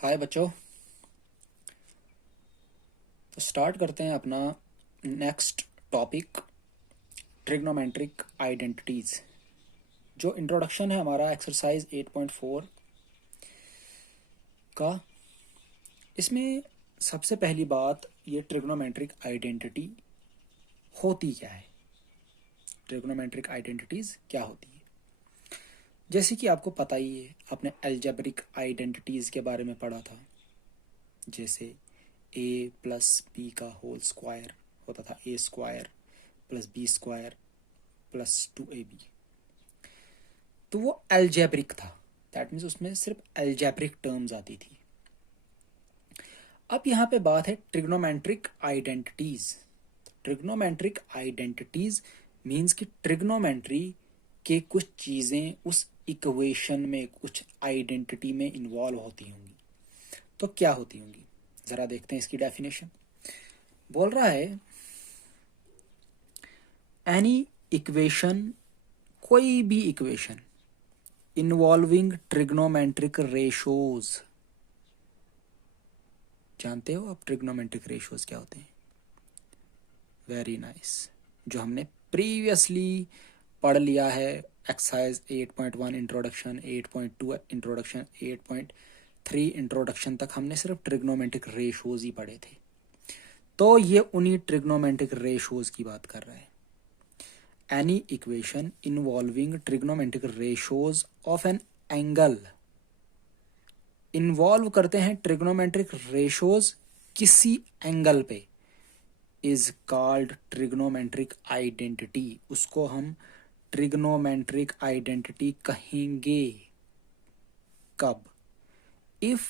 हाय बच्चों। तो स्टार्ट करते हैं अपना नेक्स्ट टॉपिक, ट्रिग्नोमेट्रिक आइडेंटिटीज। जो इंट्रोडक्शन है हमारा एक्सरसाइज 8.4 का, इसमें सबसे पहली बात ये ट्रिग्नोमेट्रिक आइडेंटिटी होती क्या है। ट्रिग्नोमेट्रिक आइडेंटिटीज क्या होती है, जैसे कि आपको पता ही है, आपने एल्जेब्रिक आइडेंटिटीज के बारे में पढ़ा था। जैसे ए प्लस बी का होल स्क्वायर होता था A square plus B square plus 2ab। तो वो एल्जेब्रिक था, दैट मीन्स उसमें सिर्फ एल्जेब्रिक टर्म्स आती थी। अब यहाँ पे बात है trigonometric identities. Trigonometric identities means कि ट्रिग्नोमेट्री के कुछ चीज़ें उस इक्वेशन में, कुछ आइडेंटिटी में इन्वॉल्व होती होंगी। तो क्या होती होंगी, ज़रा देखते हैं इसकी डेफिनेशन। बोल रहा है एनी इक्वेशन, कोई भी इक्वेशन इन्वॉल्विंग ट्रिग्नोमेट्रिक रेशोज। जानते हो आप ट्रिग्नोमेट्रिक रेशोज क्या होते हैं? वेरी नाइस, जो हमने प्रीवियसली पढ़ लिया है। एक्सरसाइज 8.1 इंट्रोडक्शन, 8.2 इंट्रोडक्शन, 8.3 इंट्रोडक्शन तक हमने सिर्फ ट्रिग्नोमेट्रिक रेशोज ही पढ़े थे। तो ये उन्हीं ट्रिग्नोमेट्रिक रेशोज की बात कर रहा है। Any equation involving trigonometric ratios of an angle, involve करते हैं ट्रिग्नोमेट्रिक रेशोज किसी एंगल पे, इज कॉल्ड ट्रिग्नोमेट्रिक आइडेंटिटी। उसको हम ट्रिग्नोमेट्रिक आइडेंटिटी कहेंगे। कब? If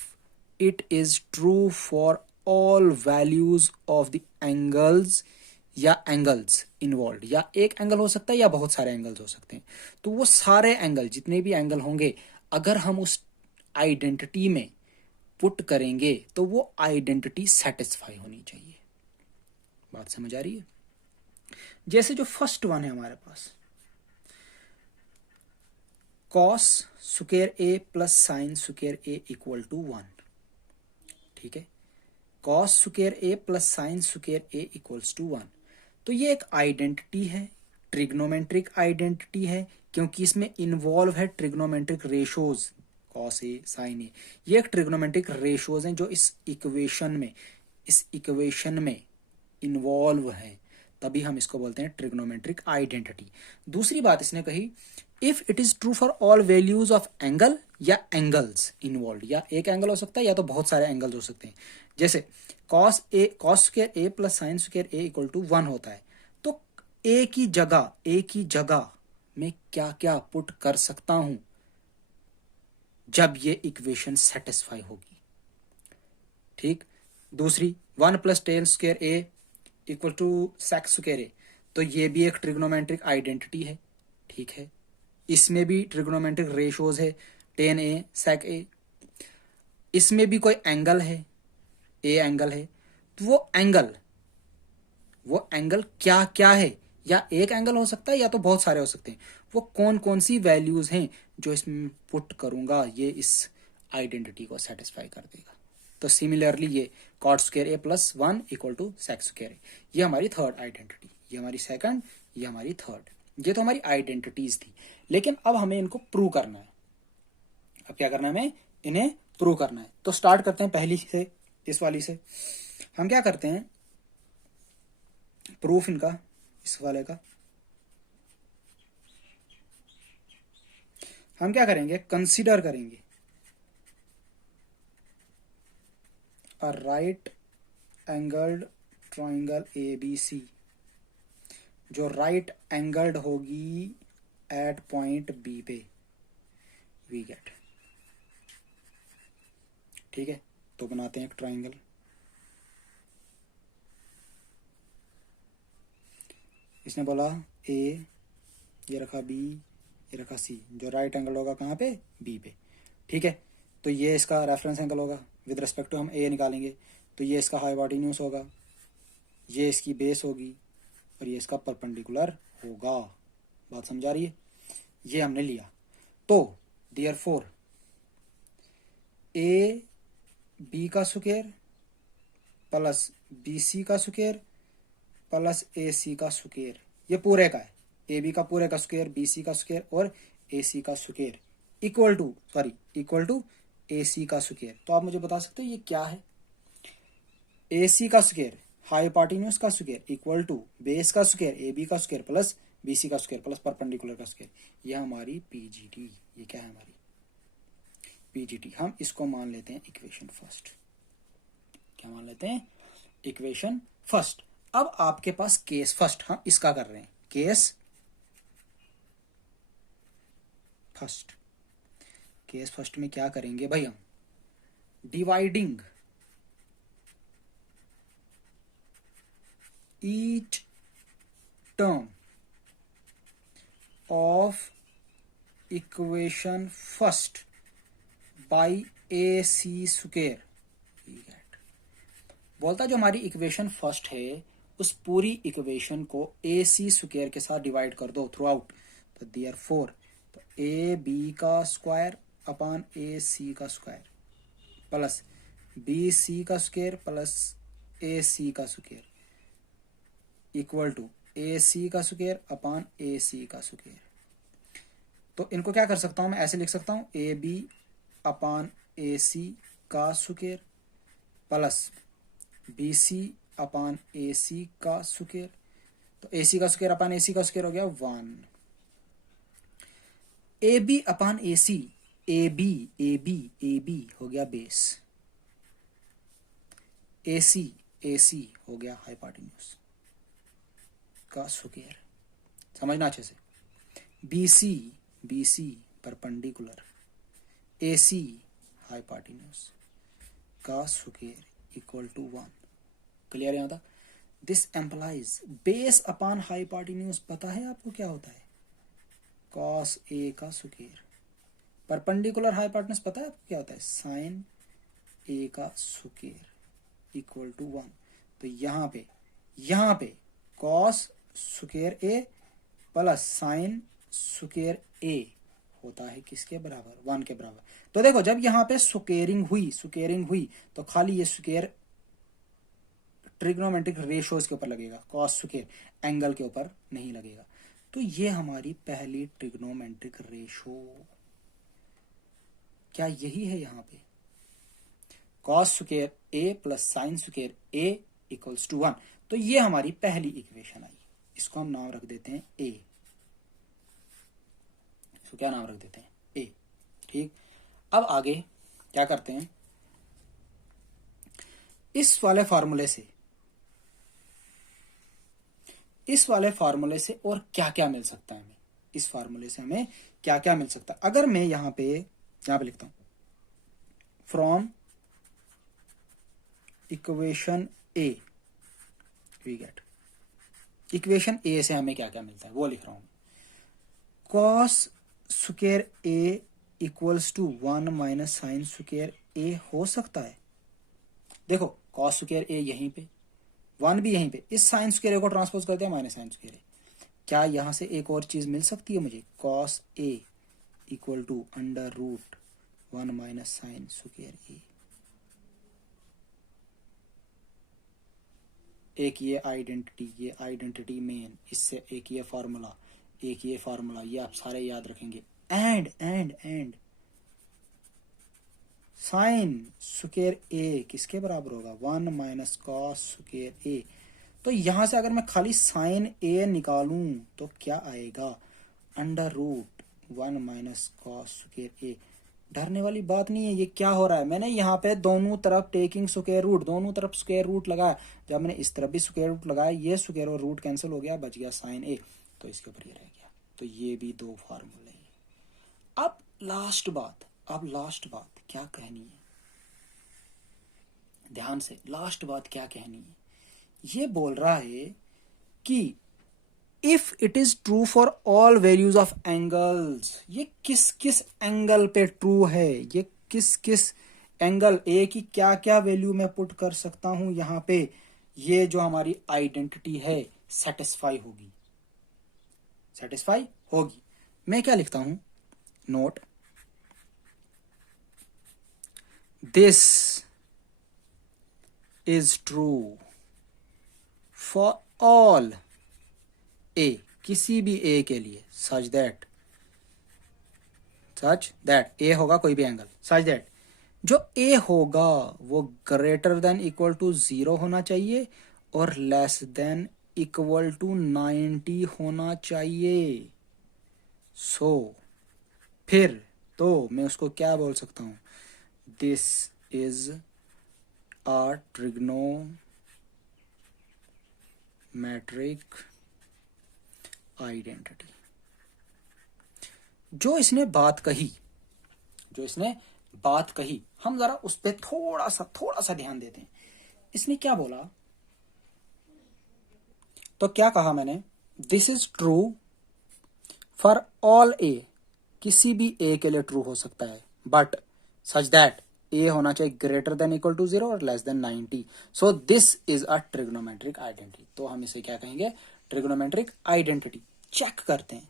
it is true for all values of the angles, या एंगल्स इन्वॉल्व, या एक एंगल हो सकता है या बहुत सारे एंगल्स हो सकते हैं। तो वो सारे एंगल, जितने भी एंगल होंगे, अगर हम उस आइडेंटिटी में पुट करेंगे तो वो आइडेंटिटी सेटिस्फाई होनी चाहिए। बात समझ आ रही है? जैसे जो फर्स्ट वन है हमारे पास, cos square A plus sine square A equal to 1। ठीक है, cos square A plus sine square A equals to 1। तो ये एक आइडेंटिटी है, ट्रिग्नोमेट्रिक आइडेंटिटी है, क्योंकि इसमें इन्वॉल्व है trigonometric ratios. Cos A sign ए, ये एक ट्रिग्नोमेट्रिक रेशोज हैं जो इस इक्वेशन में इन्वॉल्व है, तभी हम इसको बोलते हैं ट्रिग्नोमेट्रिक आइडेंटिटी। दूसरी बात इसने कही, if it is true for all values of angle या एंगल्स इन्वॉल्व, या एक एंगल हो सकता है या तो बहुत सारे एंगल्स हो सकते हैं। जैसे cos square A plus sine square A equal to 1 होता है, तो ए की जगह में क्या क्या पुट कर सकता हूं जब ये इक्वेशन सेटिस्फाई होगी। ठीक, दूसरी 1 plus tan square A equal to sec square A, तो ये भी एक ट्रिग्नोमेट्रिक आइडेंटिटी है। ठीक है, इसमें भी ट्रिग्नोमेट्रिक रेशोज है, टेन ए सेक ए। इसमें भी कोई एंगल है, ए एंगल है, तो वो एंगल क्या क्या है, या एक एंगल हो सकता है या तो बहुत सारे हो सकते हैं। वो कौन कौन सी वैल्यूज हैं जो इसमें पुट करूंगा, ये इस आइडेंटिटी को सेटिस्फाई कर देगा। तो सिमिलरली ये cot square A plus 1 equal to sec square A, ये हमारी थर्ड आइडेंटिटी, ये हमारी सेकंड, ये हमारी थर्ड। ये तो हमारी आइडेंटिटीज थी, लेकिन अब हमें इनको प्रूव करना है। अब क्या करना है, हमें इन्हें प्रूव करना है। तो स्टार्ट करते हैं पहली से, इस वाली से। हम क्या करते हैं, प्रूफ इनका, इस वाले का हम क्या करेंगे, कंसीडर करेंगे a right angled triangle ABC, जो राइट एंगल्ड होगी एट पॉइंट B पे, वी गेट। ठीक है, तो बनाते हैं एक ट्राइंगल। इसने बोला A, ये रखा B, ये रखा C, जो राइट एंगल होगा कहाँ पे, B पे। ठीक है, तो ये इसका रेफरेंस एंगल होगा, विद रिस्पेक्ट टू हम A निकालेंगे, तो ये इसका हाइपोटेन्यूज होगा, ये इसकी बेस होगी, और ये इसका परपेंडिकुलर होगा। बात समझा रही है? ये हमने लिया। तो देयरफॉर A बी का स्क्वायर प्लस बी सी का स्क्वायर प्लस ए सी का स्क्वायर, ये पूरे का है, ए बी का पूरे का स्क्वायर, बी सी का स्क्वायर और ए सी का square equal to A C का स्क्वायर। तो आप मुझे बता सकते हो ये क्या है? ए सी का स्क्वायर हाइपोटेन्यूज का स्क्वायर इक्वल टू बेस का स्क्वायर ए बी का स्क्वायर प्लस बी सी का स्क्वायर प्लस परपेंडिकुलर का स्क्वायर। यह हमारी पीजीटी, ये क्या है हमारी पीजीटी। हम इसको मान लेते हैं इक्वेशन फर्स्ट। क्या मान लेते हैं? Equation first. अब आपके पास केस फर्स्ट, हम इसका कर रहे हैं केस फर्स्ट। केस फर्स्ट में क्या करेंगे भाई? हम dividing each term of equation first by A C square. बोलता जो हमारी इक्वेशन फर्स्ट है उस पूरी इक्वेशन को ए सी स्क्वायर के साथ डिवाइड कर दो थ्रू आउट। तो देयरफॉर तो ए बी का स्क्वायर अपॉन ए सी का स्क्वायर प्लस बी सी का स्क्वायर प्लस ए सी का square equal to A C का स्क्वायर अपॉन ए सी का स्क्वायर। तो इनको क्या कर सकता हूं मैं? ऐसे लिख सकता हूं ए बी अपॉन ए सी का square plus B C upon A C का स्क्वायर। तो ए सी का स्क्वायर अपॉन ए सी का स्क्वायर हो गया 1। A B upon A C, A B हो गया बेस, ए सी हो गया हाइपोटेन्यूज का स्क्वायर। समझना अच्छे से। बी सी परपेंडिकुलर, ए सी हाइपोटेन्यूज का स्क्वायर इक्वल टू 1। क्लियर यहाँ तक? This implies base upon hypotenuse पता है आपको क्या होता है? कॉस ए का स्क्वायर। परपेंडिकुलर हाइपोटेन्यूज पता है आपको क्या होता है? साइन ए का स्क्वायर इक्वल टू 1। तो यहाँ पे cos square A plus sine square ए होता है किसके बराबर? 1 के बराबर। तो देखो जब यहाँ पे स्क्वेयरिंग हुई तो खाली ये स्क्वायर ट्रिग्नोमेट्रिक रेशियोज के ऊपर लगेगा, कॉस स्क्वायर एंगल के ऊपर नहीं लगेगा। तो ये हमारी पहली ट्रिग्नोमेट्रिक रेशो क्या यही है? यहाँ पे cos square A plus sine square A equals to 1। तो ये हमारी पहली इक्वेशन आई। इसको हम नाम रख देते हैं ए। इसको क्या नाम रख देते हैं? ए। ठीक। अब आगे क्या करते हैं? इस वाले फार्मूले से और क्या क्या मिल सकता है हमें? इस फार्मूले से हमें क्या क्या मिल सकता है? अगर मैं यहां पे लिखता हूं from equation A we get, equation A से हमें क्या क्या मिलता है वो लिख रहा हूं। Cos square A equals to 1 minus sine square A हो सकता है। देखो कॉस स्क्वायर ए यहीं पे, 1 भी यहीं पे, इस साइन स्क्वायर को ट्रांसपोज करते हैं माइनस साइन स्क्वायर ए। क्या यहां से एक और चीज मिल सकती है मुझे? Cos A equal to under root 1 minus sine square A. एक ये आइडेंटिटी मेन, इससे एक ये फार्मूला, ये आप सारे याद रखेंगे। एंड साइन स्क्वायर ए किसके बराबर होगा? 1 माइनस कॉस स्क्वायर ए। तो यहां से अगर मैं खाली साइन ए निकालूं तो क्या आएगा? Under root 1 minus cos square A. डरने वाली बात नहीं है। ये क्या हो रहा है? मैंने यहाँ पे दोनों तरफ टेकिंग स्क्वायर रूट, दोनों तरफ स्क्वायर रूट लगाया। जब मैंने इस तरफ भी स्क्वायर रूट लगाया, ये स्क्वायर और रूट कैंसिल हो गया, बच गया साइन ए। तो इसके ऊपर ये रह गया। तो ये भी 2 फार्मूले हैं। अब लास्ट बात क्या कहनी है? ध्यान से, लास्ट बात क्या कहनी है? ये बोल रहा है कि if it is true for all values of angles. ये किस एंगल पे ट्रू है? ये किस एंगल ए की क्या क्या वैल्यू मैं पुट कर सकता हूं यहां पे? ये जो हमारी आइडेंटिटी है सेटिस्फाई होगी। मैं क्या लिखता हूं? Note this is true for all A, किसी भी ए के लिए, सच दैट ए होगा कोई भी एंगल, सच दैट जो ए होगा वो ग्रेटर देन इक्वल टू 0 होना चाहिए और लेस देन इक्वल टू 90 होना चाहिए। सो फिर तो मैं उसको क्या बोल सकता हूँ, this is a trigonometric identity. जो इसने बात कही हम जरा उस पर थोड़ा सा ध्यान देते हैं। इसने क्या बोला, तो क्या कहा मैंने, this is true for all A, किसी भी ए के लिए ट्रू हो सकता है, बट सच दैट ए होना चाहिए ग्रेटर देन इक्वल टू 0 और less than 90। So this is a trigonometric identity. तो हम इसे क्या कहेंगे, ट्रिग्नोमेट्रिक आइडेंटिटी। चेक करते हैं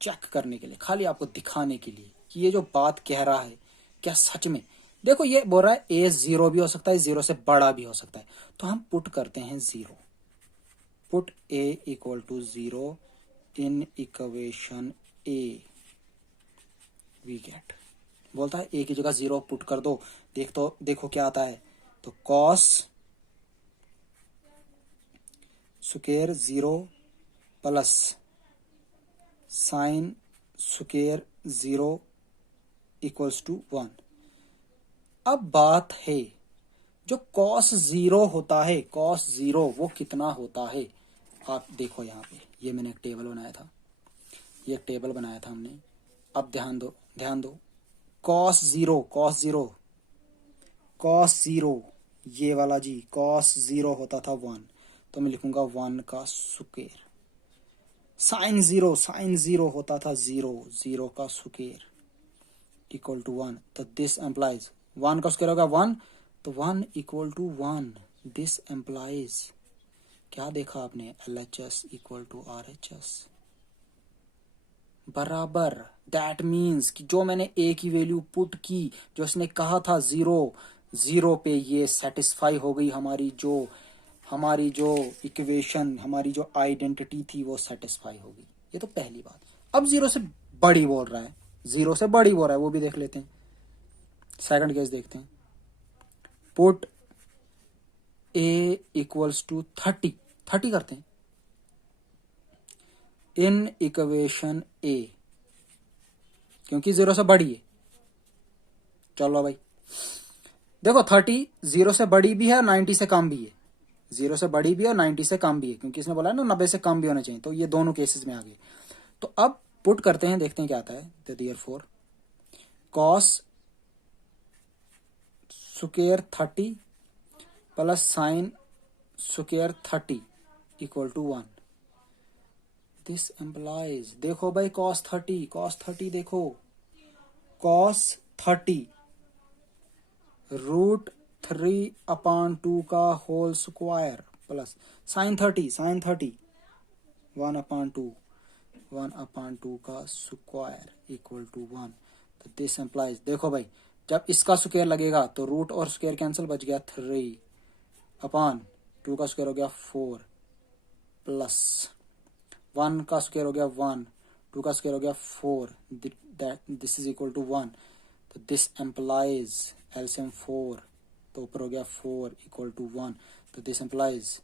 चेक करने के लिए, खाली आपको दिखाने के लिए कि ये जो बात कह रहा है क्या सच में। देखो ये बोल रहा है ए 0 भी हो सकता है, 0 से बड़ा भी हो सकता है, तो हम पुट करते हैं 0, put A equal to 0 in equation A, we get, बोलता है ए की जगह 0 पुट कर दो, देखो क्या आता है, तो cos square 0 plus sine square 0 equals to 1। अब बात है जो कॉस 0 होता है, कॉस 0 वो कितना होता है, आप देखो यहाँ पे ये मैंने एक टेबल बनाया था हमने। अब ध्यान दो कॉस 0 ये वाला जी, कॉस 0 होता था 1, तो मैं लिखूंगा 1 का स्क्वायर। साइन 0 होता था 0 का स्क्वायर इक्वल टू 1, तो दिस एम्प्लाइज 1 का स्क्वायर होगा 1, तो 1 इक्वल टू 1, दिस एम्प्लाइज क्या देखा आपने, LHS इक्वल टू RHS बराबर। दैट मीन्स कि जो मैंने ए की वैल्यू पुट की, जो इसने कहा था 0 पे, ये सेटिस्फाई हो गई हमारी जो इक्वेशन, हमारी जो आइडेंटिटी थी वो सेटिस्फाई हो गई। ये तो पहली बात। अब 0 से बड़ी बोल रहा है, वो भी देख लेते हैं। सेकंड केस देखते हैं, पुट ए इक्वल्स टू 30 करते हैं इन इक्वेशन ए, क्योंकि 0 से बड़ी है। चलो भाई देखो 30 0 से बड़ी भी है और 90 से कम भी है, 0 से बड़ी भी है और 90 से कम भी है, क्योंकि इसने बोला है ना 90 से कम भी होना चाहिए, तो ये दोनों केसेस में आ गए। तो अब पुट करते हैं, देखते हैं क्या आता है। तो therefore cos square 30 plus sine square 30 equal to 1, this implies, देखो भाई cos 30 देखो, cos 30 √3/2 का होल स्क्वायर प्लस साइन 30 1/2 का स्क्वायर इक्वल टू 1, तो दिस एम्प्लाइज, देखो भाई जब इसका स्क्वायर लगेगा तो रूट और स्क्वायर कैंसिल, बच गया 3/2 का स्क्वायर हो गया 4 प्लस 1 का स्क्वायर हो गया 1, 2 का स्क्वायर हो गया 4, दिस इज इक्वल टू 1, तो दिस एम्प्लाइज एलसीएम 4, तो ऊपर हो गया 4 इक्वल टू 1, तो दिस एम्प्लाइज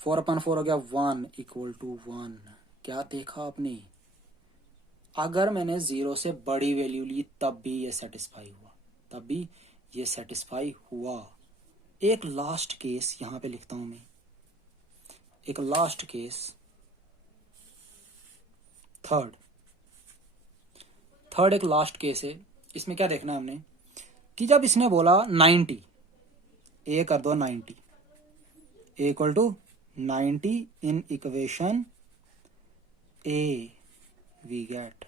4/4 हो गया 1 इक्वल टू 1। क्या देखा आपने, अगर मैंने 0 से बड़ी वैल्यू ली तब भी ये सेटिस्फाई हुआ। एक लास्ट केस यहां पे लिखता हूं मैं, एक लास्ट केस, थर्ड एक लास्ट केस है। इसमें क्या देखना है हमने कि जब इसने बोला 90, ए कर दो 90, A equal to 90 in equation A, we get.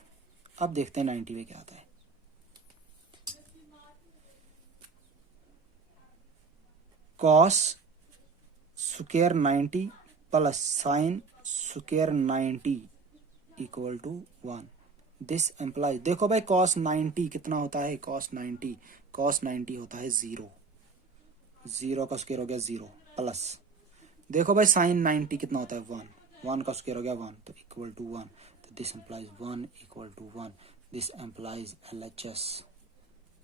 अब देखते हैं 90 में क्या आता है। Cos square 90 plus sine square 90 equal to 1, this implies, देखो भाई cos 90 कितना होता है, cos 90 होता है 0, 0 का स्क्वायर हो गया 0 प्लस, देखो भाई sin 90 कितना होता है 1, 1 का स्क्वायर हो गया 1 तो इक्वल टू 1, तो this implies 1 equal to 1, this implies LHS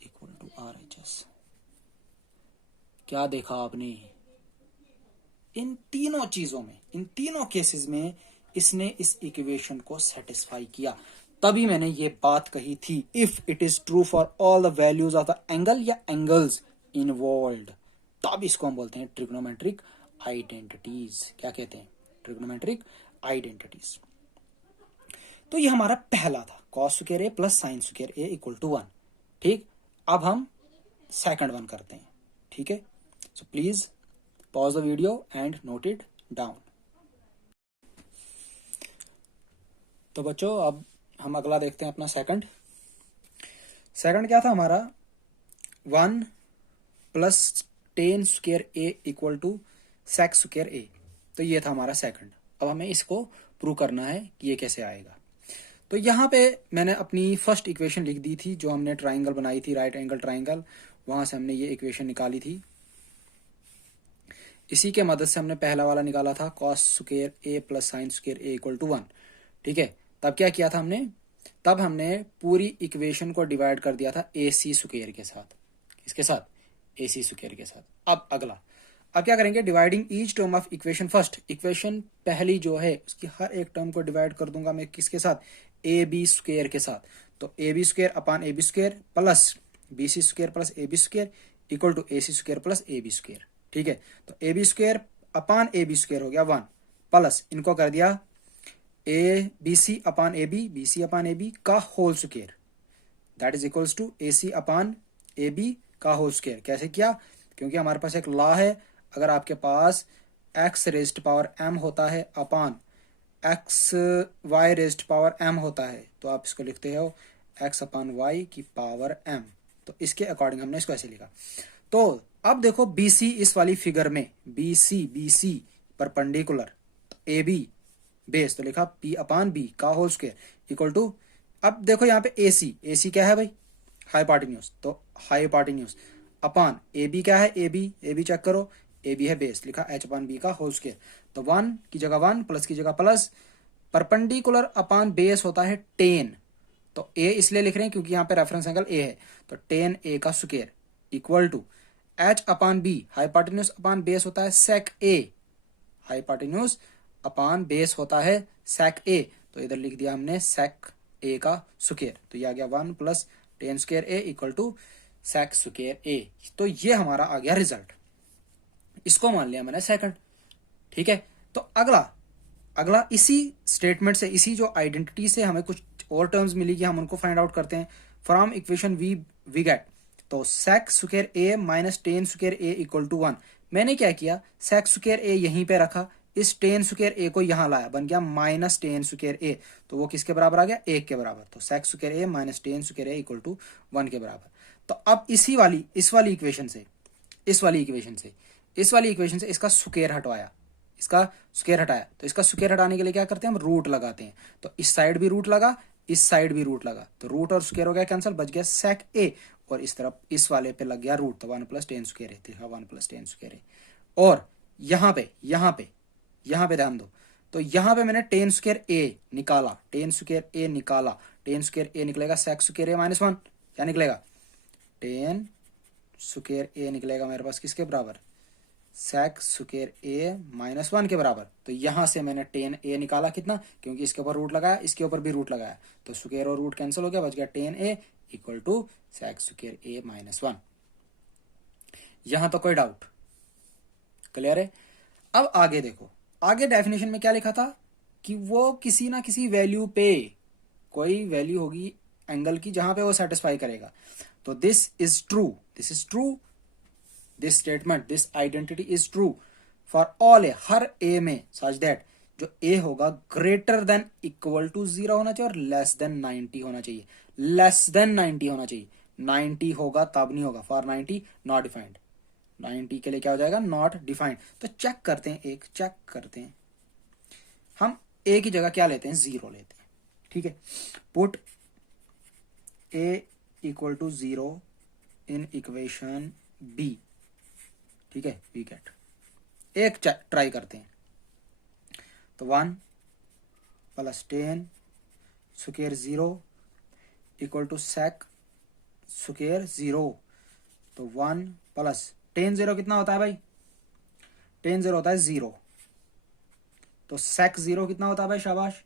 equal to RHS। क्या देखा आपने, इन तीनों चीजों में, इन तीनों केसेस में इसने इस इक्वेशन को सेटिस्फाई किया। तभी मैंने ये बात कही थी, if it is true for all the values of the angle या एंगल्स इन्वॉल्व्ड, तब इसको हम बोलते हैं ट्रिग्नोमेट्रिक आइडेंटिटीज। क्या कहते हैं, ट्रिग्नोमेट्रिक आइडेंटिटीज। तो ये हमारा पहला था, cos square A plus sine square A equal to 1। ठीक, अब हम सेकंड वन करते हैं। ठीक है, so please pause the video and note it down। तो बच्चों अब हम अगला देखते हैं अपना सेकंड क्या था हमारा, 1 plus tan square A equal to sec square A. तो ये था हमारा सेकंड। अब हमें इसको प्रूव करना है कि ये कैसे आएगा। तो यहाँ पे मैंने अपनी फर्स्ट इक्वेशन लिख दी थी, जो हमने ट्राइंगल बनाई थी, राइट एंगल ट्राइंगल, वहां से हमने ये इक्वेशन निकाली थी। इसी के मदद से हमने पहला वाला निकाला था, cos square A plus sine square A equal to 1। ठीक है, तब क्या किया था हमने, तब हमने पूरी इक्वेशन को डिवाइड कर दिया था ए सी स्क्वायर के साथ। किसके साथ, ए सी स्क्वायर के साथ। अब अगला, अब क्या करेंगे, dividing each term of equation first, equation पहली जो है उसकी हर एक टर्म को डिवाइड कर दूंगा मैं किसके साथ, ए बी स्क्वायर के साथ। तो A B square upon A B square plus B C square plus A B square equal to A C square plus A B square. ठीक है, तो A B square upon A B square हो गया 1 plus इनको कर दिया A B C upon A B C upon A B का whole square, that is equals to A C upon A B का होल स्क्वायर। कैसे किया, क्योंकि हमारे पास एक लॉ है, अगर आपके पास एक्स रेज्ड पावर m होता है upon x y raised power m होता है, तो आप इसको लिखते हो x अपॉन वाई की पावर m। तो इसके अकॉर्डिंग हमने इसको ऐसे लिखा। तो अब देखो BC इस वाली फिगर में, BC perpendicular, A B base, तो लिखा P अपॉन बी का होल स्क्वायर इक्वल टू, अब देखो यहाँ पे AC क्या है भाई, हाइपोटेन्यूज, तो हाइपोटेन्यूज अपॉन AB क्या है, AB चेक करो, AB है बेस, लिखा H अपॉन बी का होल स्क्वायर। तो 1 की जगह 1 प्लस की जगह प्लस, परपेंडिकुलर अपॉन बेस होता है 10, तो A इसलिए लिख रहे हैं क्योंकि यहाँ पे रेफरेंस एंगल A है, तो 10A का square equal to H upon B, hypotenuse upon base होता है sec A, hypotenuse upon base होता है सेक A, तो इधर लिख दिया हमने सेक A का स्क्वायर। तो ये आ गया 1 plus 10 square A equal to sec square A। तो ये हमारा आ गया रिजल्ट, इसको मान लिया मैंने सेकंड। ठीक है, तो अगला इसी स्टेटमेंट से, इसी जो आइडेंटिटी से हमें कुछ और टर्म्स मिलेगी, हम उनको फाइंड आउट करते हैं। फ्रॉम इक्वेशन वी गेट, तो sec square A minus tan square A equal to 1। मैंने क्या किया, सेक स्क्वायर ए यहीं पे रखा, इस टेन स्क्वायर ए को यहां लाया, बन गया माइनस टेन स्क्वायर ए, तो वो किसके बराबर आ गया, 1 के बराबर। तो sec square A minus tan square A equal to 1 के बराबर। तो अब इस वाली इक्वेशन से इसका स्क्वायर हटवाया, इसका स्क्वायर हटाया, तो इसका स्क्वायर हटाने के लिए क्या करते हैं, हम रूट लगाते हैं। तो इस साइड भी रूट लगा, इस साइड भी रूट लगा, तो रूट और स्क्वायर हो गया कैंसिल, बच गया सेक ए, और इस तरफ इस वाले पे लग गया रूट, तो 1 प्लस 10 स्क्वायर है, 1 प्लस 10 स्क्वायर है। और यहाँ पे ध्यान दो, तो यहाँ पे मैंने 10 स्क्वायर ए निकाला, 10 स्क्वायर ए निकलेगा सेक स्क्वायर ए माइनस 1, क्या निकलेगा, 10 स्क्वायर ए निकलेगा मेरे पास किसके बराबर, सेक स्क्वायर ए माइनस 1 के बराबर। तो यहां से मैंने 10A निकाला, कितना, क्योंकि इसके ऊपर रूट लगाया, इसके ऊपर भी रूट लगाया, तो स्क्वायर और रूट कैंसिल हो गया, बच गया 10A equal to sec square A minus 1। यहां तो कोई डाउट, क्लियर है। अब आगे देखो, आगे डेफिनेशन में क्या लिखा था कि वो किसी ना किसी वैल्यू पे, कोई वैल्यू होगी एंगल की जहां पे वो सेटिस्फाई करेगा। तो this is true, this statement, this identity is true for all A, हर ए में, सच दैट जो ए होगा ग्रेटर देन इक्वल टू 0 होना चाहिए और लेस देन 90 होना चाहिए, 90 होगा तब नहीं होगा, फॉर 90 नॉट डिफाइंड, 90 के लिए क्या हो जाएगा, नॉट डिफाइंड। तो चेक करते हैं, हम ए की जगह क्या लेते हैं, 0 लेते हैं। ठीक है, put A equal to 0 in equation B, ठीक है, वी गेट, एक ट्राई करते हैं। तो 1 plus 10 square 0 equal to sec square 0। तो 1 प्लस 10 0 कितना होता है भाई? 10 0 होता है 0। तो सेक 0 कितना होता है भाई? शाबाश,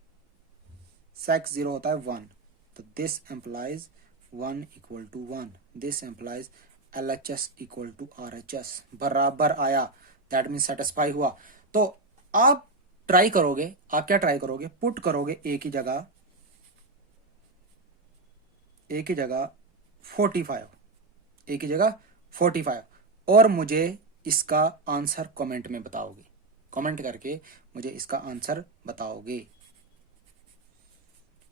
सेक 0 होता है 1। तो this implies 1 equal to 1, this implies LHS equal to RHS, बराबर आया, दैट मीन सेटिस्फाई हुआ। तो आप ट्राई करोगे, आप क्या ट्राई करोगे? पुट करोगे ए की जगह 45, ए की जगह 45, और मुझे इसका आंसर कमेंट में बताओगे, कमेंट करके मुझे इसका आंसर बताओगे।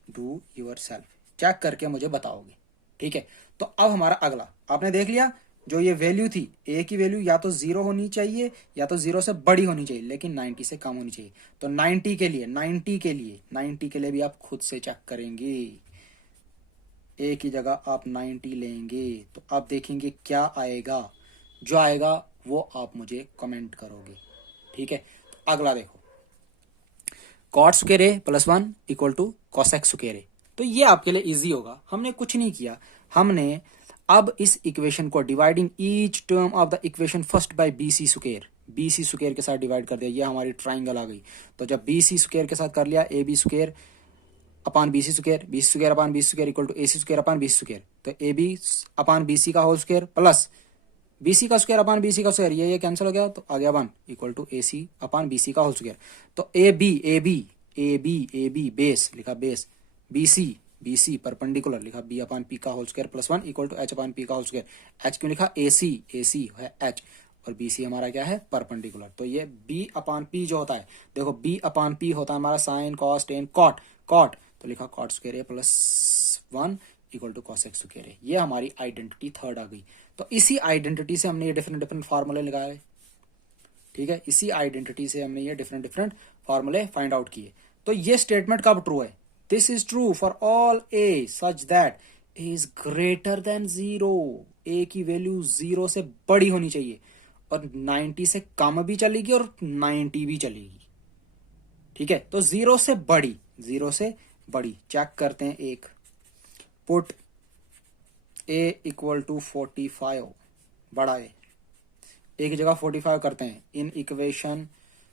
डू योर सेल्फ, चेक करके मुझे बताओगे, ठीक है। तो अब हमारा अगला, आपने देख लिया जो ये वैल्यू थी, ए की वैल्यू या तो 0 होनी चाहिए या तो 0 से बड़ी होनी चाहिए, लेकिन 90 से कम होनी चाहिए। तो 90 के लिए भी आप खुद से चेक करेंगे, ए की जगह आप 90 लेंगे, तो आप देखेंगे क्या आएगा, जो आएगा वो आप मुझे कमेंट करोगे, ठीक है। तो अगला देखो, cot square A plus 1 equal to cosec square A. तो ये आपके लिए इजी होगा, हमने कुछ नहीं किया, हमने अब इस इक्वेशन को dividing each term of the equation first by BC square, BC square के साथ डिवाइड कर दिया, ये हमारी ट्राइंगल आ गई। तो जब BC स्क्वायर के साथ कर लिया, AB square upon BC square, BC square upon BC square equal to AC square upon BC square. तो AB अपान BC का होल स्क्वायर प्लस BC का स्क्वायर अपान BC का स्क्वायर, ये कैंसिल हो गया, तो आ गया 1 equal to AC upon BC का होल स्क्वायर। तो AB बेस लिखा, बेस BC परपेंडिकुलर लिखा, B अपान P का whole square plus 1 equal to H upon P का होल स्क्वायर। H क्यों लिखा? AC है H, और BC हमारा क्या है? परपेंडिकुलर। तो ये B अपान P जो होता है, देखो B अपान P होता है हमारा साइन कॉस टेन कॉट, तो लिखा cot square A plus 1 equal to cosec square A. ये हमारी आइडेंटिटी थर्ड आ गई। तो इसी आइडेंटिटी से हमने ये डिफरेंट फार्मूले लगाए, ठीक है, इसी आइडेंटिटी से हमने ये डिफरेंट फार्मूले फाइंड आउट किए। तो ये स्टेटमेंट कब ट्रू है? This is true for all A such that A is greater than 0, ए की वैल्यू 0 से बड़ी होनी चाहिए, और 90 से कम भी चलेगी और 90 भी चलेगी, ठीक है। तो 0 से बड़ी चेक करते हैं। एक पुट a इक्वल टू 45, बड़ा ए की जगह 45 करते हैं, in equation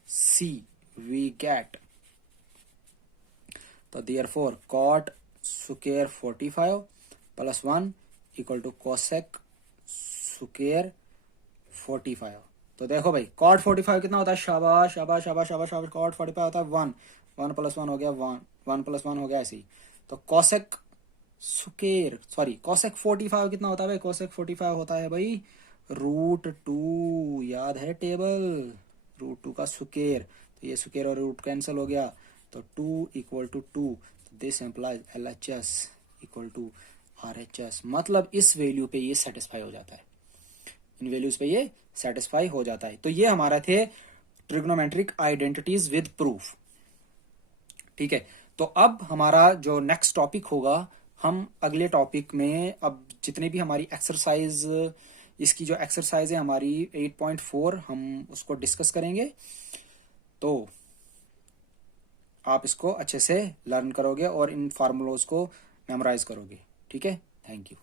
C we get, तो therefore cot square 45 plus 1 equal to cosec square 45। तो देखो भाई, कॉट 45 कितना होता है? शाबाश शाबाश शाबाश शाबाश शाबाश, कॉट 45 होता है 1 प्लस 1 हो गया 1 प्लस 1 हो गया ऐसे ही। तो कोसेक स्क्वायर, सॉरी कोसेक 45 कितना होता है भाई? कोसेक 45 होता है भाई √2, याद है टेबल, √2 का स्क्वायर। तो ये स्क्वायर और रूट कैंसिल हो गया, तो 2 equal to 2, this implies LHS equal to RHS। मतलब इस वैल्यू पे ये सेटिस्फाई हो जाता है, इन वैल्यूज पे ये सेटिस्फाई हो जाता है। तो ये हमारा थे ट्रिग्नोमेट्रिक आइडेंटिटीज विद प्रूफ, ठीक है। तो अब हमारा जो नेक्स्ट टॉपिक होगा, हम अगले टॉपिक में अब जितने भी हमारी एक्सरसाइज, इसकी जो एक्सरसाइज है हमारी 8.4, हम उसको डिस्कस करेंगे। तो आप इसको अच्छे से लर्न करोगे और इन फार्मूलोज को मेमोराइज करोगे, ठीक है। Thank you.